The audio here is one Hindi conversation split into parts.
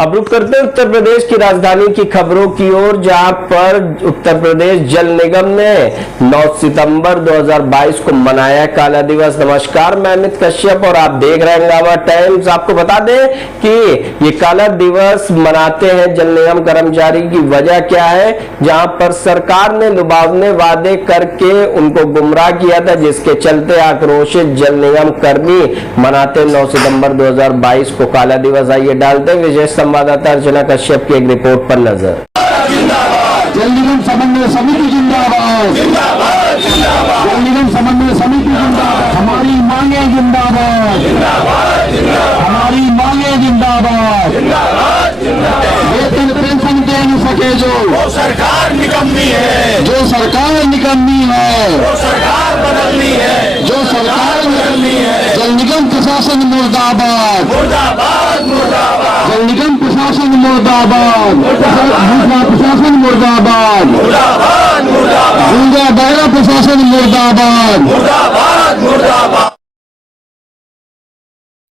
अब रुक करते हैं उत्तर प्रदेश की राजधानी की खबरों की ओर, जहां पर उत्तर प्रदेश जल निगम ने 9 सितंबर 2022 को मनाया काला दिवस। नमस्कार, मैं अमित कश्यप और आप देख रहे हैं हंगामा टाइम्स। आपको बता दें कि ये काला दिवस मनाते हैं जल निगम कर्मचारी की वजह क्या है, जहां पर सरकार ने लुभावने वादे करके उनको गुमराह किया था, जिसके चलते आक्रोशित जल निगम कर्मी मनाते 9 सितंबर 2022 को काला दिवस। आइए डालते हैं विशेष संवाददाता अर्चना कश्यप की एक रिपोर्ट पर नजर। जल निगम समन्वय समिति जिंदाबाद, जल निगम समन्वय समिति जिंदाबाद। हमारी मांगे जिंदाबाद, हमारी मांगे जिंदाबाद। वेतन पेंशन दे नहीं सके जो सरकार निकम्मी है, जो सरकार निकम्मी है, वो सरकार बदलनी है, जो सरकार बदलनी है। जल निगम प्रशासन मुर्दाबाद, मुर्दाबाद मुर्दाबाद, जल निगम प्रशासन मुर्दाबाद, प्रशासन मुर्दाबाद, मुर्दाबाद मुर्दाबाद, गंगा दायरा प्रशासन मुर्दाबाद, मुर्दाबाद मुर्दाबाद।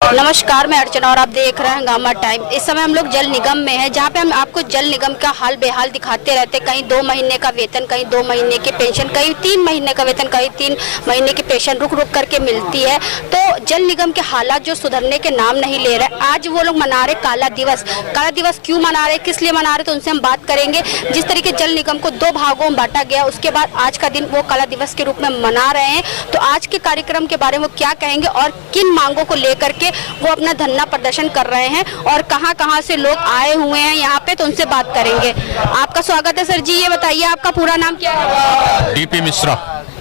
नमस्कार, मैं अर्चना और आप देख रहे हैं हंगामा टाइम। इस समय हम लोग जल निगम में हैं, जहां पे हम आपको जल निगम का हाल बेहाल दिखाते रहते। कहीं 2 महीने का वेतन, कहीं 2 महीने की पेंशन, कहीं 3 महीने का वेतन, कहीं 3 महीने की पेंशन रुक रुक करके मिलती है। तो जल निगम के हालात जो सुधरने के नाम नहीं ले रहे। आज वो लोग मना रहे काला दिवस। काला दिवस क्यों मना रहे, किस लिए मना रहे, तो उनसे हम बात करेंगे। जिस तरीके जल निगम को 2 भागों में बांटा गया, उसके बाद आज का दिन वो काला दिवस के रूप में मना रहे हैं। तो आज के कार्यक्रम के बारे में क्या कहेंगे और किन मांगों को लेकर के वो अपना धरना प्रदर्शन कर रहे हैं और कहां-कहां से लोग आए हुए हैं यहाँ पे, तो उनसे बात करेंगे। आपका स्वागत है सर जी। ये बताइए आपका पूरा नाम क्या है? डीपी मिश्रा।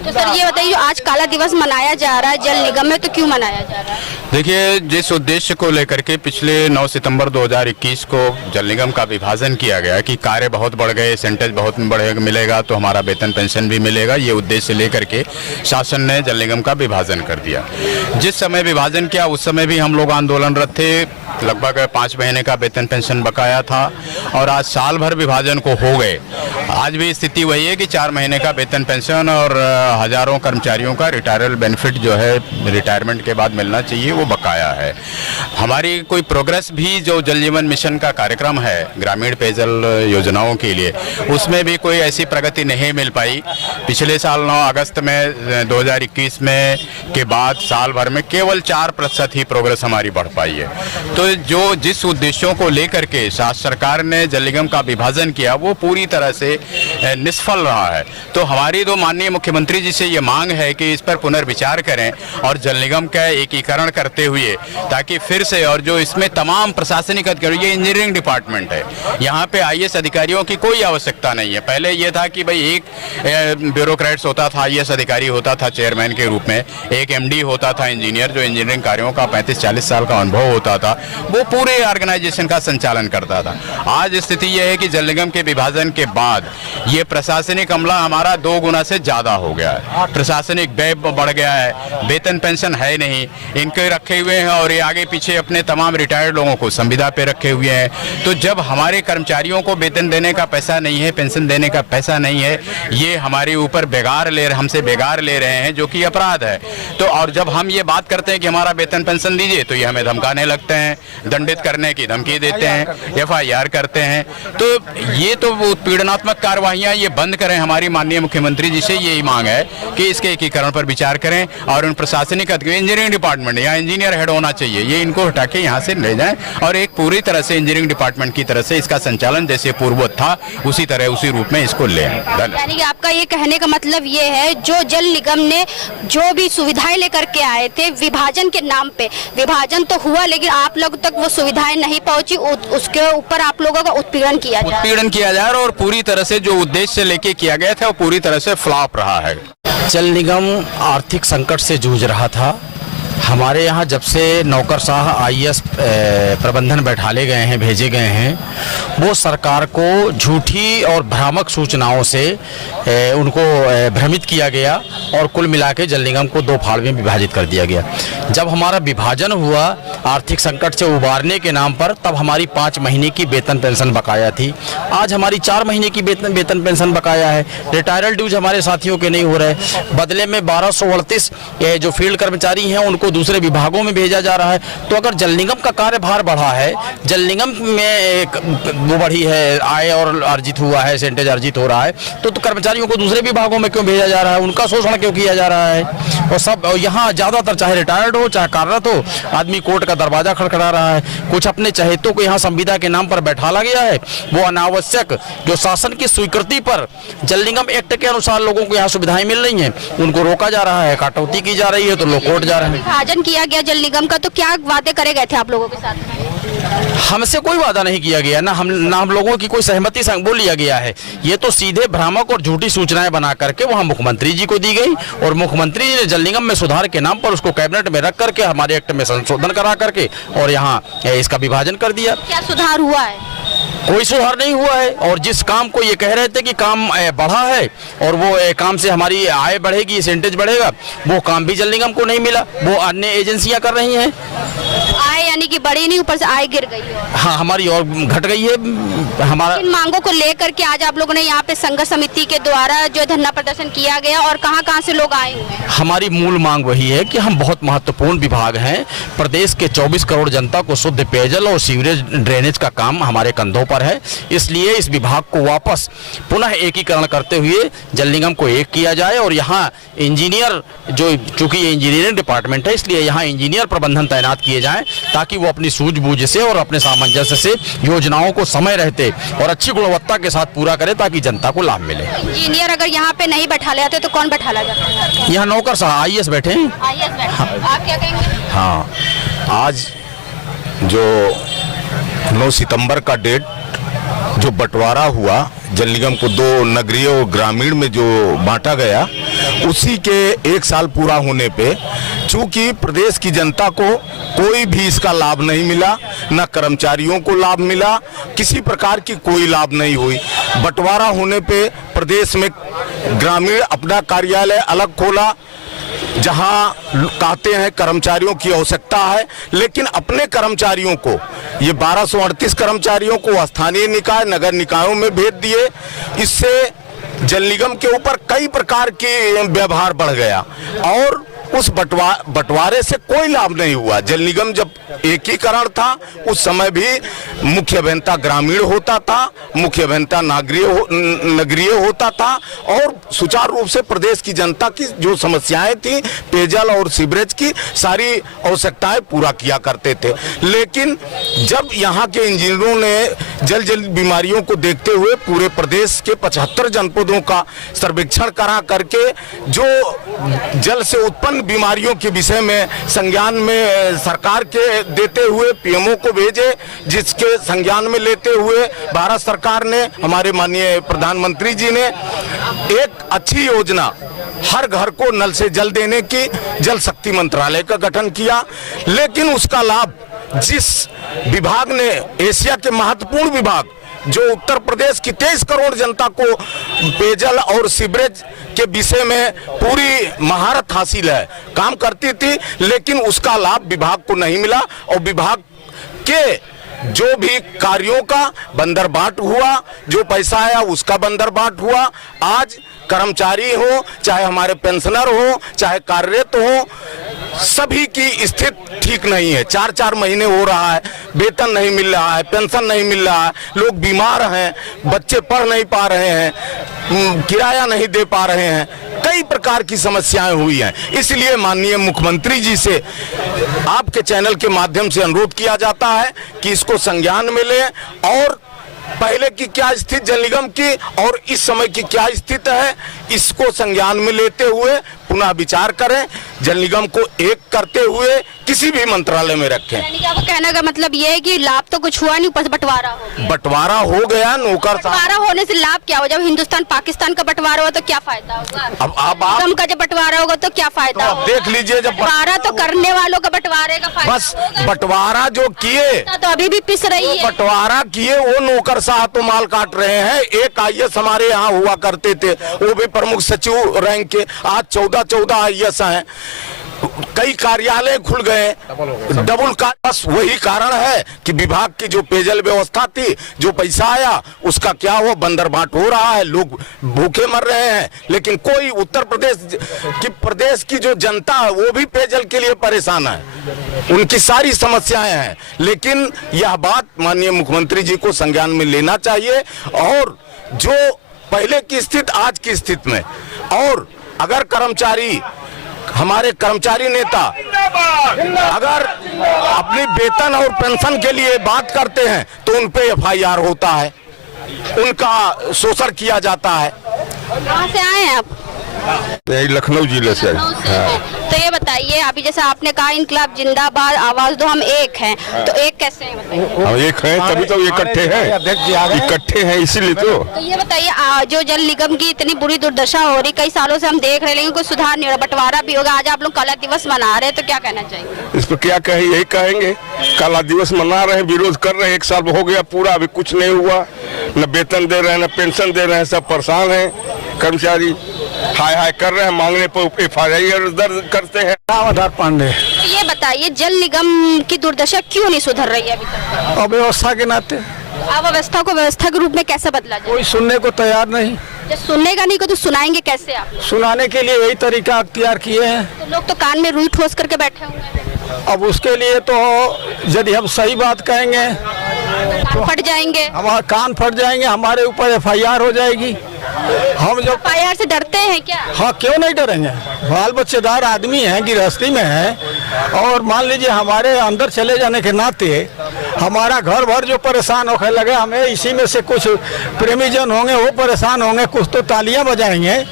तो सर ये बताइए, जो आज काला दिवस मनाया जा रहा है जल निगम में, तो क्यों मनाया जा रहा है? देखिए, जिस उद्देश्य को लेकर के पिछले 9 सितंबर 2021 को जल निगम का विभाजन किया गया कि कार्य बहुत बढ़ गए, सेंटेज बहुत बढ़ेगा, मिलेगा तो हमारा वेतन पेंशन भी मिलेगा, ये उद्देश्य लेकर के शासन ने जल निगम का विभाजन कर दिया। जिस समय विभाजन किया उस समय भी हम लोग आंदोलनरत थे। लगभग 5 महीने का वेतन पेंशन बकाया था और आज साल भर विभाजन को हो गए। आज भी स्थिति वही है कि 4 महीने का वेतन पेंशन और हजारों कर्मचारियों का रिटायरल बेनिफिट जो है रिटायरमेंट के बाद मिलना चाहिए, वो बकाया है। हमारी कोई प्रोग्रेस भी जो जल जीवन मिशन का कार्यक्रम है ग्रामीण पेयजल योजनाओं के लिए, उसमें भी कोई ऐसी प्रगति नहीं मिल पाई। पिछले साल 9 अगस्त में 2021 में के बाद साल भर में केवल 4% ही प्रोग्रेस हमारी बढ़ पाई है। तो जो जिस उद्देश्यों को लेकर के सरकार ने जल निगम का विभाजन किया वो पूरी तरह से निष्फल रहा है। तो हमारी तो माननीय मुख्यमंत्री जी से ये मांग है कि इस पर पुनर्विचार करें और जल निगम का एकीकरण करते हुए, ताकि फिर से, और जो इसमें तमाम प्रशासनिक अधिकारी, ये इंजीनियरिंग डिपार्टमेंट है, यहाँ पे IAS अधिकारियों की कोई आवश्यकता नहीं है। पहले ये था कि भाई एक ब्यूरोक्रेट्स होता था, IAS अधिकारी होता था चेयरमैन के रूप में, एक MD होता था इंजीनियर, जो इंजीनियरिंग कार्यों का 35-40 साल का अनुभव होता था, वो पूरे ऑर्गेनाइजेशन का संचालन करता था। आज स्थिति यह है कि जल निगम के विभाजन के बाद ये प्रशासनिक अमला हमारा 2 गुना से ज्यादा हो गया है। प्रशासनिक व्यय बढ़ गया है, वेतन पेंशन है नहीं, इनके रखे हुए हैं और ये आगे पीछे अपने तमाम रिटायर्ड लोगों को संविदा पे रखे हुए हैं। तो जब हमारे कर्मचारियों को वेतन देने का पैसा नहीं है, पेंशन देने का पैसा नहीं है, ये हमारे ऊपर हमसे बेगार ले रहे हैं, जो कि अपराध है। तो और जब हम ये बात करते हैं कि हमारा वेतन पेंशन दीजिए, तो ये हमें धमकाने लगते हैं, दंडित करने की धमकी देते हैं, FIR करते हैं। तो ये तो उत्पीड़नात्मक कार्यवाहियां ये बंद करें। हमारी माननीय मुख्यमंत्री जी से यही मांग है कि इसके एकीकरण पर विचार करें और उन प्रशासनिक इंजीनियरिंग डिपार्टमेंट या इंजीनियर हेड होना चाहिए, ये इनको हटा के यहाँ से ले जाएं और एक पूरी तरह से इंजीनियरिंग डिपार्टमेंट की तरह से इसका संचालन जैसे पूर्ववत था उसी तरह उसी रूप में इसको ले आए। यानी कि आपका ये कहने का मतलब ये है, जो जल निगम ने जो भी सुविधाएं लेकर के आए थे विभाजन के नाम पे, विभाजन तो हुआ लेकिन आप लोग तक वो सुविधाएं नहीं पहुंची, उसके ऊपर आप लोगों का उत्पीड़न किया जा रहा है और पूरी तरह से जो उद्देश्य लेके किया गया था वो पूरी तरह से फ्लॉप रहा है। जल निगम आर्थिक संकट से जूझ रहा था। हमारे यहाँ जब से नौकरशाह IAS प्रबंधन बैठाले गए हैं, भेजे गए हैं, वो सरकार को झूठी और भ्रामक सूचनाओं से उनको भ्रमित किया गया और कुल मिला के जल निगम को 2 फाड़ में विभाजित कर दिया गया। जब हमारा विभाजन हुआ आर्थिक संकट से उबारने के नाम पर, तब हमारी 5 महीने की वेतन पेंशन बकाया थी। आज हमारी 4 महीने की वेतन पेंशन बकाया है। रिटायरल ड्यूज हमारे साथियों के नहीं हो रहे। बदले में 1238 जो फील्ड कर्मचारी हैं उनको दूसरे विभागों में भेजा जा रहा है। तो अगर जल निगम का कार्यभार बढ़ा है, जल निगम में वो बढ़ी है, आय और अर्जित हुआ है, सेंटेज अर्जित हो रहा है, तो कर्मचारियों को दूसरे विभागों में क्यों भेजा जा रहा है? उनका शोषण क्यों किया जा रहा है? और सब यहाँ ज़्यादातर चाहे रिटायर्ड हो चाहे कार्यरत हो, आदमी कोर्ट का दरवाजा खड़खड़ा रहा है। कुछ अपने चहेतों को यहाँ संविदा के नाम पर बैठाला गया है। वो अनावश्यक जो शासन की स्वीकृति पर जल निगम एक्ट के अनुसार लोगों को यहाँ सुविधाएं मिल रही हैं, उनको रोका जा रहा है, कटौती की जा रही है, तो लोग कोर्ट जा रहे हैं। विभाजन किया गया जल निगम का, तो क्या वादे करे गए थे आप लोगों के साथ? हमसे कोई वादा नहीं किया गया, ना हम लोगों की कोई सहमति वो लिया गया है। ये तो सीधे भ्रामक और झूठी सूचनाएं बना करके वहां मुख्यमंत्री जी को दी गई और मुख्यमंत्री जी ने जल निगम में सुधार के नाम पर उसको कैबिनेट में रख करके हमारे एक्ट में संशोधन करा करके और यहाँ इसका विभाजन कर दिया। क्या सुधार हुआ है? कोई सुधार नहीं हुआ है। और जिस काम को ये कह रहे थे कि काम बढ़ा है और वो काम से हमारी आय बढ़ेगी, सेंटेज बढ़ेगा, वो काम भी जल निगम को नहीं मिला, वो अन्य एजेंसियां कर रही हैं। आय यानी कि बढ़ी नहीं, ऊपर से आय गिर गई है। हाँ, हमारी और घट गई है। हमारा इन मांगों को लेकर के आज आप लोगों ने यहाँ पे संघर्ष समिति के द्वारा जो धरना प्रदर्शन किया गया, और कहाँ से लोग आए हुए हैं? हमारी मूल मांग वही है कि हम बहुत महत्वपूर्ण विभाग हैं। प्रदेश के 24 करोड़ जनता को शुद्ध पेयजल और सीवरेज ड्रेनेज का काम हमारे कंधों पर है। इसलिए इस विभाग को वापस पुनः एकीकरण करते हुए जल निगम को एक किया जाए और यहाँ इंजीनियर, जो चूंकि ये इंजीनियरिंग डिपार्टमेंट है, इसलिए यहाँ इंजीनियर प्रबंधन तैनात किए जाएं ताकि वो अपनी सूझबूझ से और अपने सामंजस्य से योजनाओं को समय रहते और अच्छी गुणवत्ता के साथ पूरा करे ताकि जनता को लाभ मिले। इंजीनियर अगर यहाँ पे नहीं बैठा ले जाते तो कौन बैठा ला जाता है? यहाँ नौकर साहब IAS बैठे हैं। आप क्या कहेंगे? हाँ, आज जो 9 सितंबर का डेट जो बंटवारा हुआ जल निगम को 2 नगरीय और ग्रामीण में जो बांटा गया, उसी के 1 साल पूरा होने पे चूंकि प्रदेश की जनता को कोई भी इसका लाभ नहीं मिला, न कर्मचारियों को लाभ मिला, किसी प्रकार की कोई लाभ नहीं हुई। बंटवारा होने पे प्रदेश में ग्रामीण अपना कार्यालय अलग खोला, जहां कहते हैं कर्मचारियों की आवश्यकता है, लेकिन अपने कर्मचारियों को, ये 1238 कर्मचारियों को स्थानीय निकाय नगर निकायों में भेज दिए। इससे जल निगम के ऊपर कई प्रकार के व्यवहार बढ़ गया और उस बंटवारे से कोई लाभ नहीं हुआ। जल निगम जब एकीकरण था उस समय भी मुख्य अभियंता ग्रामीण होता था, मुख्य अभियंता नगरीय होता था और सुचारू रूप से प्रदेश की जनता की जो समस्याएं थी पेयजल और सीवरेज की सारी आवश्यकताएं पूरा किया करते थे। लेकिन जब यहाँ के इंजीनियरों ने जल बीमारियों को देखते हुए पूरे प्रदेश के 75 जनपदों का सर्वेक्षण करा करके जो जल से उत्पन्न बीमारियों के विषय में संज्ञान में सरकार के देते हुए पीएमओ को भेजे, जिसके संज्ञान में लेते हुए भारत सरकार ने, हमारे माननीय प्रधानमंत्री जी ने एक अच्छी योजना हर घर को नल से जल देने की जल शक्ति मंत्रालय का गठन किया। लेकिन उसका लाभ जिस विभाग ने, एशिया के महत्वपूर्ण विभाग जो उत्तर प्रदेश की 23 करोड़ जनता को पेयजल और सीवरेज के विषय में पूरी महारत हासिल है, काम करती थी, लेकिन उसका लाभ विभाग को नहीं मिला और विभाग के जो भी कार्यों का बंदरबाट हुआ, जो पैसा आया उसका बंदरबाट हुआ। आज कर्मचारी हो चाहे हमारे पेंशनर हो चाहे कार्यरत हो, सभी की स्थिति ठीक नहीं है। 4-4 महीने हो रहा है, वेतन नहीं मिल रहा है, पेंशन नहीं मिल रहा है, लोग बीमार हैं, बच्चे पढ़ नहीं पा रहे हैं, किराया नहीं दे पा रहे हैं, कई प्रकार की समस्याएं हुई हैं। इसलिए माननीय मुख्यमंत्री जी से आपके चैनल के माध्यम से अनुरोध किया जाता है कि इसको संज्ञान में लें और पहले की क्या स्थिति जल निगम की और इस समय की क्या स्थिति है, इसको संज्ञान में लेते हुए पुनः विचार करें। जल निगम को एक करते हुए किसी भी मंत्रालय में रखें। यानी कि आपको कहने का मतलब ये है कि लाभ तो कुछ हुआ नहीं, ऊपर से बंटवारा हो गया। बंटवारा हो गया, नौकर बंटवारा होने से लाभ क्या हो? जब हिंदुस्तान पाकिस्तान का बंटवारा हो तो क्या फायदा होगा? अब आप निगम का जब बंटवारा होगा तो क्या फायदा होगा? देख लीजिए, जब बंटवारा तो करने वालों का बंटवारे का फायदा बस होगा। बंटवारा जो किए, तो अभी भी पिस रही है। बंटवारा किए वो नौकरशाह तो माल काट रहे हैं। एक आईएएस हमारे यहाँ हुआ करते थे, वो भी प्रमुख सचिव रैंक के, आज 14 आईएएस हैं। कई कार्यालय खुल गए, डबल का। बस वही कारण है कि विभाग की जो पेयजल व्यवस्था थी, जो पैसा आया उसका क्या हुआ, बंदर बांट हो रहा है, लोग भूखे मर रहे हैं। लेकिन कोई उत्तर प्रदेश की जो जनता है वो भी पेयजल के लिए परेशान है, उनकी सारी समस्याएं हैं। लेकिन यह बात माननीय मुख्यमंत्री जी को संज्ञान में लेना चाहिए, और जो पहले की स्थिति आज की स्थिति में, और अगर कर्मचारी, हमारे कर्मचारी नेता अगर अपनी वेतन और पेंशन के लिए बात करते हैं तो उन पे एफआईआर होता है, उनका शोषण किया जाता है। कहाँ से आए हैं आप? लखनऊ जिले से। तो ये बताइए, अभी जैसे आपने कहा इनकलाब जिंदाबाद, आवाज दो हम एक हैं, तो एक कैसे हैं बताइए? हम एक हैं तभी तो इकट्ठे हैं इसीलिए तो ये बताइए, जो जल निगम की इतनी बुरी दुर्दशा हो रही, कई सालों से हम देख रहे हैं, लेकिन कोई सुधार नहीं हो रहा, बंटवारा भी होगा। आज आप लोग काला दिवस मना रहे हैं, तो क्या कहना चाहिए इस पर? क्या कहें, यही कहेंगे, काला दिवस मना रहे हैं, विरोध कर रहे हैं, 1 साल हो गया पूरा, अभी कुछ नहीं हुआ, न वेतन दे रहे हैं, न पेंशन दे रहे हैं, सब परेशान हैं। कर्मचारी हाय कर रहे हैं, मांगने पर एफआईआर दर्ज करते हैं। रामाधार पांडे। तो ये बताइए, जल निगम की दुर्दशा क्यों नहीं सुधर रही है अभी तक? अव्यवस्था के नाते अव्यवस्था को व्यवस्था के रूप में कैसे बदला जाए? कोई सुनने को तैयार नहीं। जब सुनने नहीं को तो सुनाएंगे कैसे आप? सुनाने के लिए यही तरीका अख्तियार किए हैं। तो लोग तो कान में रुई ठोस करके बैठे हुए हैं। अब उसके लिए तो यदि हम सही बात कहेंगे कान फट जाएंगे, हमारे कान फट जाएंगे, हमारे ऊपर एफआईआर हो जाएगी। हम जो एफआईआर से डरते हैं क्या? हाँ, क्यों नहीं डरेंगे? बाल बच्चेदार आदमी हैं, गृहस्थी में हैं, और मान लीजिए हमारे अंदर चले जाने के नाते हमारा घर भर जो परेशान होने लगे, हमें इसी में से कुछ प्रेमीजन होंगे वो परेशान होंगे, कुछ तो तालियां बजाएंगे।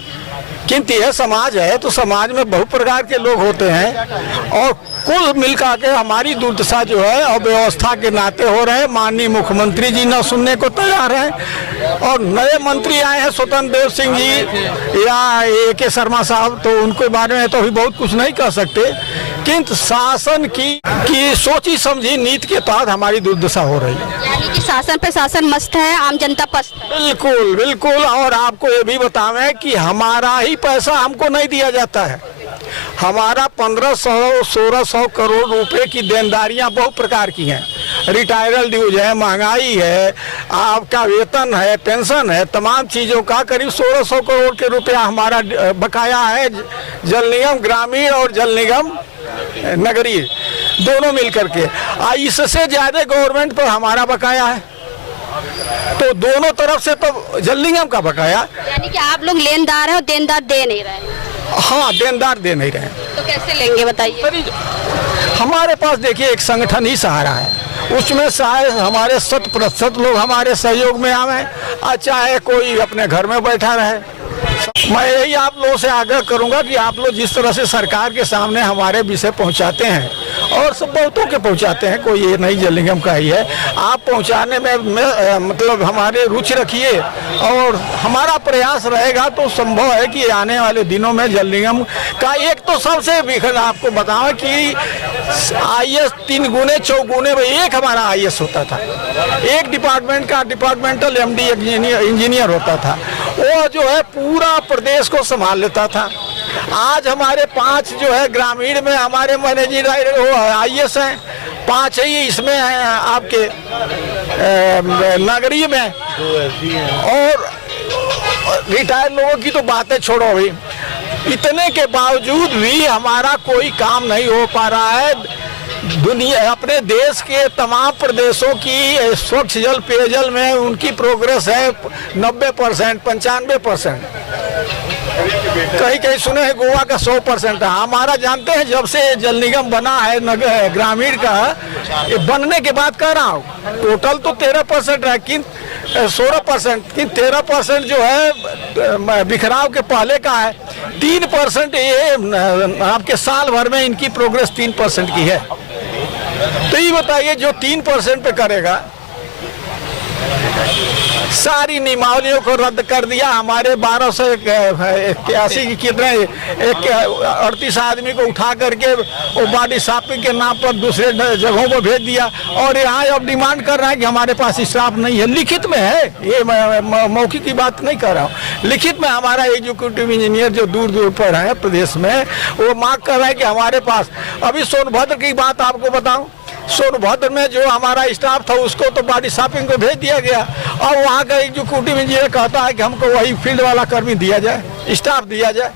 किंतु यह समाज है, तो समाज में बहु प्रकार के लोग होते हैं, और कुल मिलकर के हमारी दुर्दशा जो है अव्यवस्था के नाते हो रहे हैं। माननीय मुख्यमंत्री जी न सुनने को तैयार हैं, और नए मंत्री आए हैं स्वतंत्र देव सिंह जी या A.K. शर्मा साहब, तो उनके बारे में तो अभी बहुत कुछ नहीं कह सकते। किंतु शासन की सोची समझी नीति के तहत हमारी दुर्दशा हो रही है। यानी कि शासन प्रशासन मस्त है, आम जनता पस्त है। बिल्कुल बिल्कुल। और आपको ये भी बतावें कि हमारा ही पैसा हमको नहीं दिया जाता है। हमारा 1500-1600 करोड़ रुपए की देनदारियां बहुत प्रकार की हैं। रिटायरल ड्यूज है, महंगाई है, आपका वेतन है, पेंशन है, तमाम चीज़ों का करीब 1600 करोड़ के रुपया हमारा बकाया है। जल निगम ग्रामीण और जल निगम नगरीय दोनों मिलकर के, इससे ज़्यादा गवर्नमेंट पर हमारा बकाया है। तो दोनों तरफ से तो जल निगम का बकाया। यानी कि आप लोग लेनदार हैं और देनदार दे नहीं रहे हैं। हाँ, देनदार दे नहीं रहे। तो कैसे लेंगे बताइए? हमारे पास देखिए एक संगठन ही सहारा है, उसमें शायद हमारे 100% लोग हमारे सहयोग में आवे, चाहे कोई अपने घर में बैठा रहे। मैं यही आप लोगों से आग्रह करूंगा कि आप लोग जिस तरह से सरकार के सामने हमारे विषय पहुंचाते हैं, और सब बहुतों के पहुंचाते हैं, कोई ये नहीं जल निगम का ही है, आप पहुंचाने में मतलब हमारे रुचि रखिए, और हमारा प्रयास रहेगा तो संभव है कि आने वाले दिनों में जल निगम का एक तो सबसे विखंड आपको बताऊं कि आईएएस 3 गुने 4 गुने में एक हमारा आईएएस होता था। एक डिपार्टमेंट का डिपार्टमेंटल MD इंजीनियर होता था, वो जो है पूरा प्रदेश को संभाल लेता था। आज हमारे 5 जो है ग्रामीण में हमारे मैनेजिंग आईएएस हैं, 5 ही इसमें हैं आपके नगरीय में, और रिटायर लोगों की तो बातें छोड़ो। अभी इतने के बावजूद भी हमारा कोई काम नहीं हो पा रहा है। दुनिया अपने देश के तमाम प्रदेशों की स्वच्छ जल पेयजल में उनकी प्रोग्रेस है 90%, 95%। कहीं कहीं सुने हैं गोवा का 100% है। हमारा जानते हैं जब से जल निगम बना है ग्रामीण का, ये बनने के बाद कह रहा हूँ, टोटल तो 13% है, 16%, 13% जो है बिखराव के पहले का है, 3% ये आपके साल भर में इनकी प्रोग्रेस 3% की है। तो ये बताइए जो 3% पे करेगा, सारी नियमावलियों को रद्द कर दिया, हमारे 1281 की कितने 38 आदमी को उठा करके वो बॉडी शॉपिंग के नाम पर दूसरे जगहों पर भेज दिया, और यहाँ अब डिमांड कर रहा है कि हमारे पास स्टाफ नहीं है। लिखित में है, ये मौखिक की बात नहीं कर रहा हूँ, लिखित में हमारा एग्जीक्यूटिव इंजीनियर जो दूर दूर पर है प्रदेश में, वो मांग कर रहा है कि हमारे पास, अभी सोनभद्र की बात आपको बताऊं, सोनभद्र में जो हमारा स्टाफ था उसको तो बॉडी शॉपिंग को भेज दिया गया, और वहाँ का एग्जीक्यूटिव इंजीनियर कहता है कि हमको वही फील्ड वाला कर्मी दिया जाए, स्टाफ दिया जाए।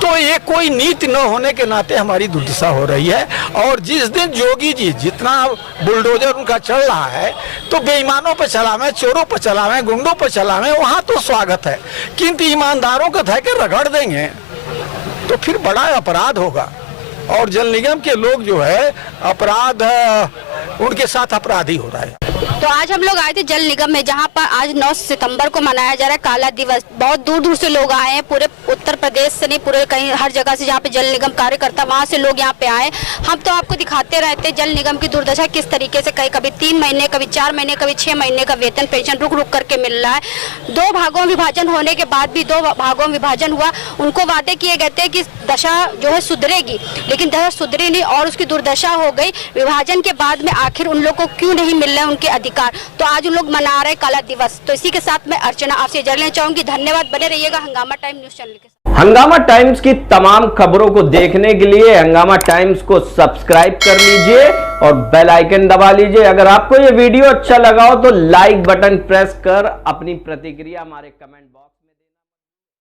तो ये कोई नीति न होने के नाते हमारी दुर्दशा हो रही है। और जिस दिन जोगी जी जितना बुलडोजर उनका चल रहा है, तो बेईमानों पर चलावे, चोरों पर चलावे, गुंडों पर चलावे, वहाँ तो स्वागत है, किंतु ईमानदारों को धके रगड़ देंगे तो फिर बड़ा अपराध होगा। और जल निगम के लोग जो है अपराध, उनके साथ अपराधी हो रहा है। तो आज हम लोग आए थे जल निगम में, जहां पर आज 9 सितंबर को मनाया जा रहा है काला दिवस। बहुत दूर दूर से लोग आए हैं, पूरे उत्तर प्रदेश से नहीं, पूरे कहीं हर जगह से जहां पे जल निगम कार्य करता है वहां से लोग यहां पे आए। हम तो आपको दिखाते रहते हैं जल निगम की दुर्दशा किस तरीके से, कभी 3 महीने, कभी 4 महीने, कभी 6 महीने का वेतन पेंशन रुक रुक करके मिल रहा है। 2 भागों में विभाजन होने के बाद भी 2 भागों में विभाजन हुआ, उनको वादे किए गए थे कि दशा जो है सुधरेगी, लेकिन दशा सुधरी नहीं और उसकी दुर्दशा हो गई। विभाजन के बाद में आखिर उन लोग को क्यों नहीं मिल रहे उनके अधिकार, तो आज उन लोग मना रहे काला दिवस। तो इसी के साथ मैं अर्चना आपसे इजाजत लेना चाहूंगी। धन्यवाद, बने रहिएगा हंगामा टाइम न्यूज चैनल के साथ। हंगामा टाइम्स की तमाम खबरों को देखने के लिए हंगामा टाइम्स को सब्सक्राइब कर लीजिए और बेल आइकन दबा लीजिए। अगर आपको ये वीडियो अच्छा लगा हो तो लाइक बटन प्रेस कर अपनी प्रतिक्रिया हमारे कमेंट बॉक्स